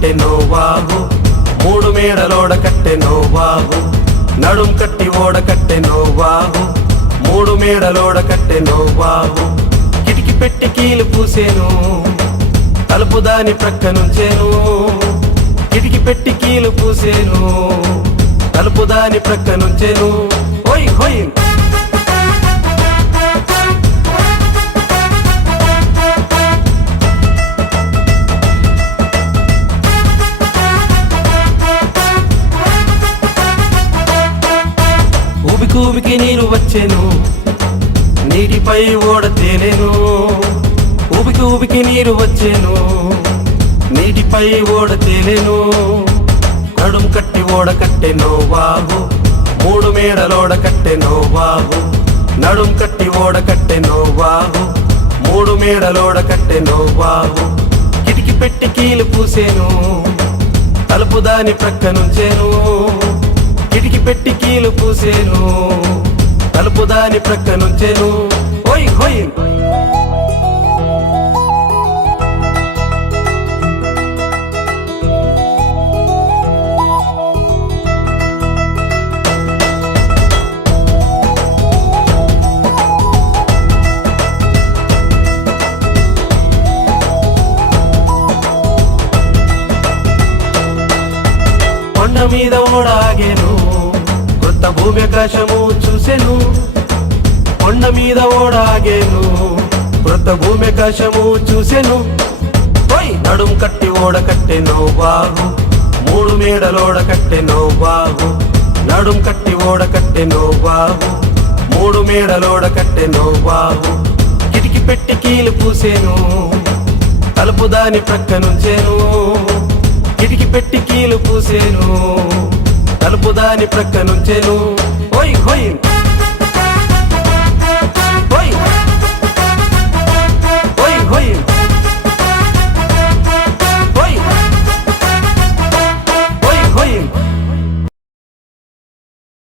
కట్టెనో వాగు, మూడు మేడలోడ కట్టెనో వాగు, నడుం కట్టి ఓడ కట్టెనో వాగు, మూడు మేడలోడ కట్టెనో వాగు. కిటికి పెట్టి కీలు పూసేను, తలుపు దాని ప్రక్కనుంచేను. కిటికి పెట్టి కీలు పూసేను, తలుపు దాని ప్రక్కనుంచేను. హోయ్ హోయ్ ఊబికి నీరు వచ్చేను, నీటిపై ఓడ తేలేను. ఊబికి నీరు వచ్చేను, నీటిపై ఓడ తేలేను. నడుం కట్టి ఓడ కట్టెనో వాగు, మూడు మేడలోడ కట్టెనో వాగు, నడుం కట్టి ఓడ కట్టెనో వాగు, మూడు మేడలోడ కట్టెనో వాగు. కిటికి పెట్టి కీలు పూసేను, తలుపు దాని ప్రక్కనుంచేను. కిటికి పెట్టి కీలు పూసేను, తలుపు దాని ప్రక్కనుంచేను. హోయ్ హోయ్ కొండ మీద ఓడాగేను, కొత్త భూమి ఆకాశము చూసెను. కొండ మీద ఓడాగేను, కొత్త భూమి ఆకాశము చూసెను. నడుం కట్టి ఓడ కట్టెనో వాగు, మూడు మేడలోడ కట్టెనో వాగు, నడుం కట్టి ఓడ కట్టెనో వాగు, మూడు మేడలోడ కట్టెనో వాగు. కిటికి పెట్టి కీలు పూసేను, తలుపు దాని ప్రక్కనుంచేను. కిటికి పెట్టి కీలు పూసేను, తలుపు దాని ప్రక్కనుంచేను.